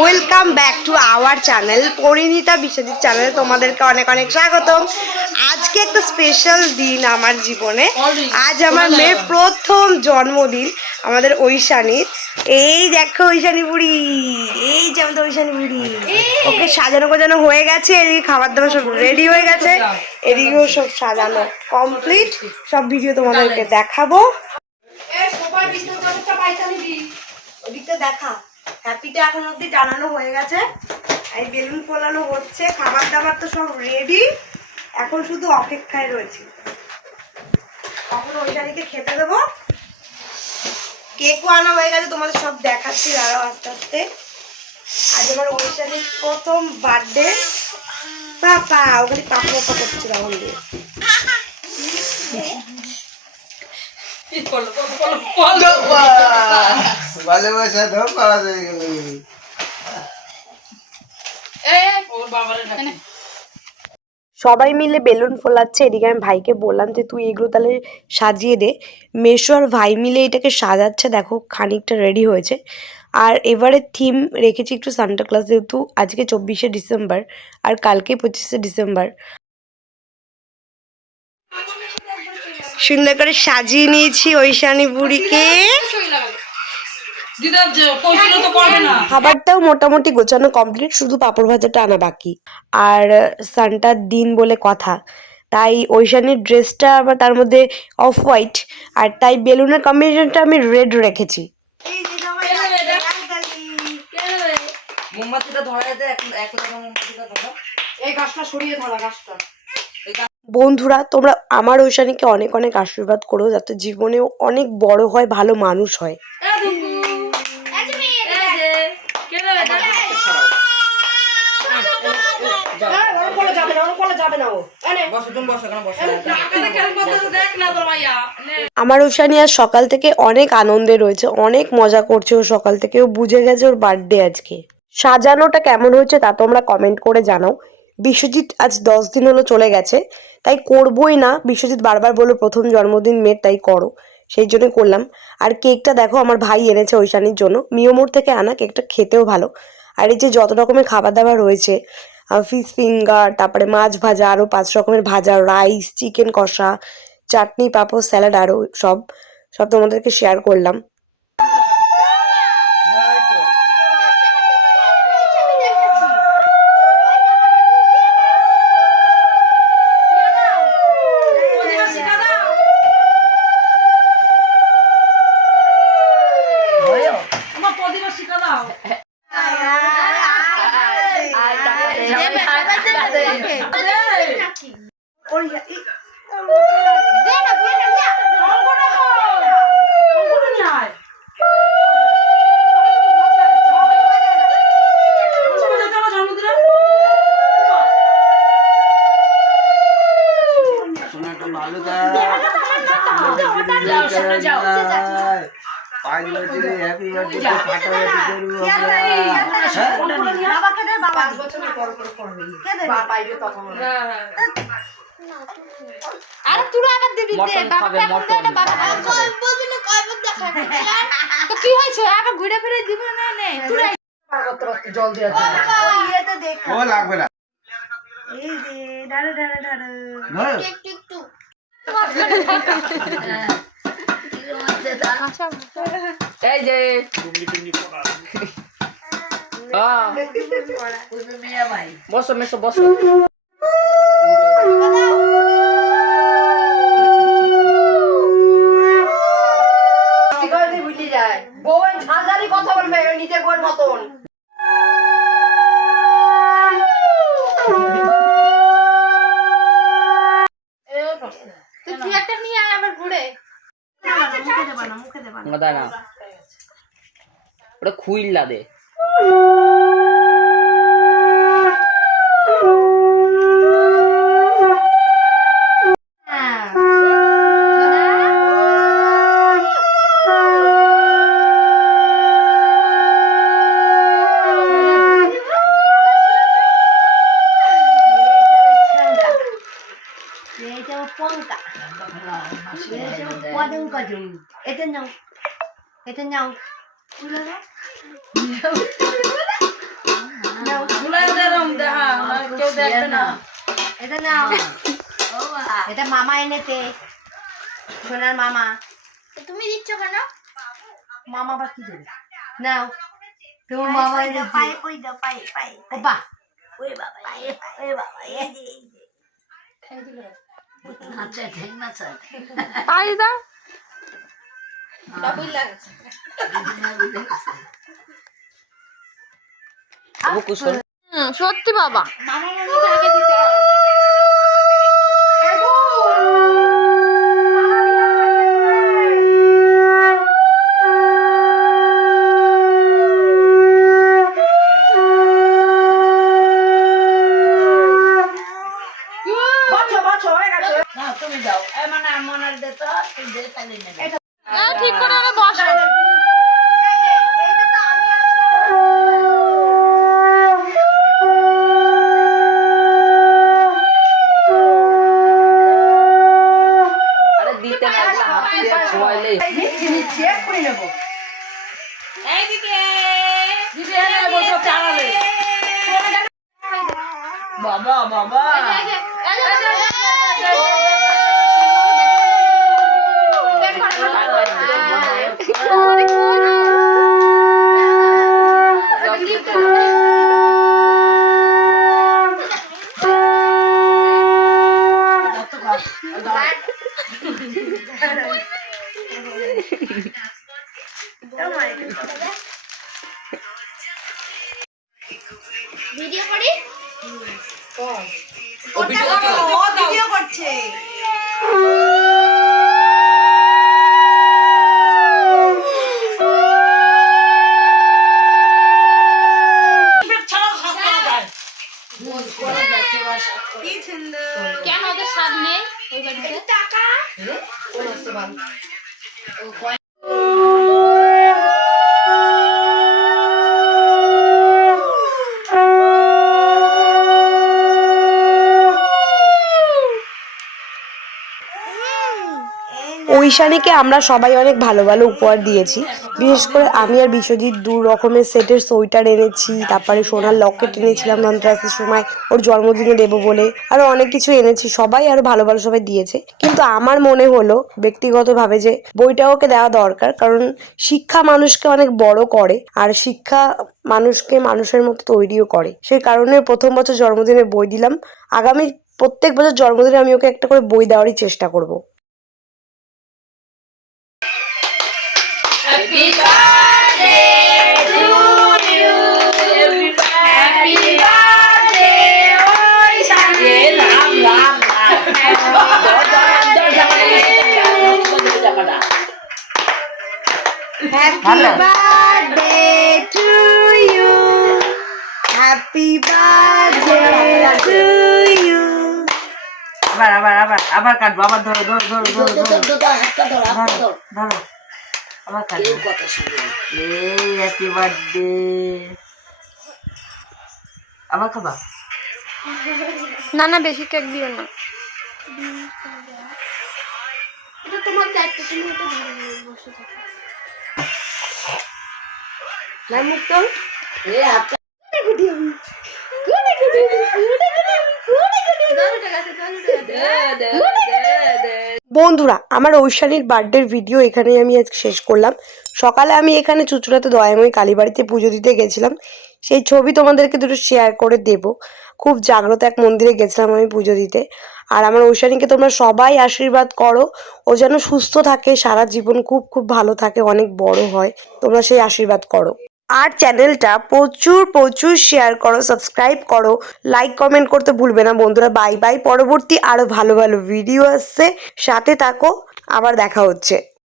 Welcome back to our channel Parineeta Biswajit চ্যানেলে তোমাদেরকে অনেক অনেক স্বাগতম। আজকে একটা স্পেশাল দিন আমার জীবনে। আজ আমার মেয়ের প্রথম জন্মদিন আমাদের ঐশানীর। এই দেখো ঐশানী বুড়ি, এই যে আমাদের ঐশানী বুড়ি, ওকে সাজানো গোজানো হয়ে গেছে। এদিকে খাবার দাবার সব রেডি হয়ে গেছে, এদিকেও সব সাজানো কমপ্লিট। সব ভিডিও তোমাদেরকে দেখাবো। ওদিকটা দেখা হ্যাপিটা এখন অব্দি টানানো হয়ে গেছে, এই বেলুন ফোলানো হচ্ছে, খাবার দাবার তো সব রেডি, এখন শুধু অপেক্ষায় রয়েছে কখন ঐশানীকে খেতে দেবো। কেকও আনা হয়ে গেছে, তোমাদের সব দেখাচ্ছি আরো আস্তে আস্তে। আজ আমার ঐশানীর প্রথম বার্থডে। পাপা ওখানে পাপা পাপা করছে রাহুল দিয়ে। সবাই মিলে বেলুন ফোলাচ্ছে। এদিকে আমি ভাইকে বললাম যে তুই এগুলো তাহলে সাজিয়ে দে। মেশো আর ভাই মিলে এটাকে সাজাচ্ছে, দেখো খানিকটা রেডি হয়েছে। আর এবারে থিম রেখেছি একটু সান্টা ক্লজ, যেহেতু আজকে 24শে ডিসেম্বর আর কালকে 25শে ডিসেম্বর। সুন্দর করে সাজিয়ে নিয়েছি ঐশানী বুড়িকে। খাবারটাও মোটামুটি গোছানো কমপ্লিট, শুধু পাঁপড় ভাজাটা আনা বাকি। আর সানটার দিন বলে কথা, তাই ঐশানীর ড্রেসটা আবার তার মধ্যে অফ হোয়াইট, আর তাই বেলুনের কম্বিনেশনটা আমি রেড রেখেছি। বন্ধুরা, তোমরা আমার ঐশানীকে অনেক অনেক আশীর্বাদ করো, যাতে জীবনেও অনেক বড় হয়, ভালো মানুষ হয়। আমার ঐশানী আজ সকাল থেকে অনেক আনন্দে রয়েছে, অনেক মজা করছে। ও সকাল থেকে ও বুঝে গেছে ওর বার্থডে আজকে। সাজানোটা কেমন হয়েছে তা তোমরা কমেন্ট করে জানাও। বিশ্বজিৎ আজ 10 দিন হলো চলে গেছে, তাই করবোই না। বিশ্বজিৎ বারবার বললো প্রথম জন্মদিন মেয়ের, তাই করো, সেই জন্য করলাম। আর কেকটা দেখো আমার ভাই এনেছে ঐশানীর জন্য, মিয়োমোড় থেকে আনা। কেকটা খেতেও ভালো। আর এই যে যত রকমের খাবার দাবার রয়েছে, ফিশ ফিঙ্গার, তারপরে মাছ ভাজা, আরও 5 রকমের ভাজা, রাইস, চিকেন কষা, চাটনি, পাঁপড়, স্যালাড, আরও সব সব তোমাদেরকে শেয়ার করলাম। আরে তুই আবার দিবি দে বাবা এখন দে না বাবা কই বলবি না কয়বার দেখা তো কি হইছে আবার ঘুরে ফিরে দিব না নে তুই কত জল দিয়া দে ইয়েতে দেখ ও লাগবে না। এই যে দাঁড়া দাঁড়া দাঁড়া টিক টিক টু এই যে টুমলি টুমলি পড়া বসো মেসো বসো। ভুলে যায় বউ ঝালঝালি কথা বলবে নিজের বউয়ের মতন। তুই একটা নিয়ে আয় আবার ঘুরে মুখে দেবা না মুখে দেবা না ওটা খুইল্লা দে। Ito nyaw. এটা নাও, এটা মামা এনেছে, সোনার মামা। তুমি দিচ্ছ কেন? মামা বা কি দেবে? নাও, তোমার মামা এনেছে। পায়ে কই দাও, পায়ে পায়ে। ও বা, ওই বাবা, ওই বাবা, এই যে নাচে, ঠিক নাচে। পায়ে দাও। ডাবল লাগছে। সত্যি বাবা, মামা মামাকে আগে দিতে হবে। তুমি দাও, মানে মনের দে তো, তুই দে তাহলে নেবে। ঠিক করে বসো। বাবা বাবা ভিডিও করি ও ভিডিও করছে কেন ওদের স্বাদ নেই ওই বাড়িতে টাকা ঐশানীকে আমরা সবাই অনেক ভালো ভালো উপহার দিয়েছি। বিশেষ করে আমি আর বিশ্বজিৎ 2 রকমের সেটের সোয়েটার এনেছি, তারপরে সোনার লকেট এনেছিলাম ধনতেরাসের সময় ওর জন্মদিনে দেবো বলে, আরো অনেক কিছু এনেছি। সবাই আরো ভালো ভালো সবাই দিয়েছে, কিন্তু আমার মনে হলো ব্যক্তিগতভাবে যে বইটা ওকে দেওয়া দরকার, কারণ শিক্ষা মানুষকে অনেক বড় করে, আর শিক্ষা মানুষকে মানুষের মতো তৈরিও করে। সেই কারণে প্রথম বছর জন্মদিনে বই দিলাম। আগামী প্রত্যেক বছর জন্মদিনে আমি ওকে একটা করে বই দেওয়ারই চেষ্টা করব। Happy birthday to you. Happy birthday, Oishani. Ram ram ram. Happy birthday to you. Happy birthday to you. আবার কাটবো, আবার ধরো আবার কাটবো। হ্যাপি বার্থডে, আবার খাবা? না বেশি কেক দিও না। এটা তোমার দায়িত্ব, তুমি এটা ধরে বসে থাকো। না মুক্ত এ হাতটা গুটি আমি বন্ধুরা, আমার ঐশানীর বার্থডের ভিডিও এখানেই আমি আজকে শেষ করলাম। সকালে আমি এখানে চুচুড়াতে দয়াময়ী কালীবাড়িতে পুজো দিতে গেছিলাম, সেই ছবি তোমাদেরকে দুটো শেয়ার করে দেব। খুব জাগ্রত এক মন্দিরে গেছিলাম আমি পুজো দিতে। আর আমার ঐশানীকে তোমরা সবাই আশীর্বাদ করো, ও যেন সুস্থ থাকে, সারা জীবন খুব খুব ভালো থাকে, অনেক বড় হয়, তোমরা সেই আশীর্বাদ করো। আর চ্যানেলটা প্রচুর শেয়ার করো, সাবস্ক্রাইব করো, লাইক কমেন্ট করতে ভুলবে না বন্ধুরা। বাই বাই, পরবর্তী আরো ভালো ভালো ভিডিও আসছে, সাথে থাকো, আবার দেখা হচ্ছে।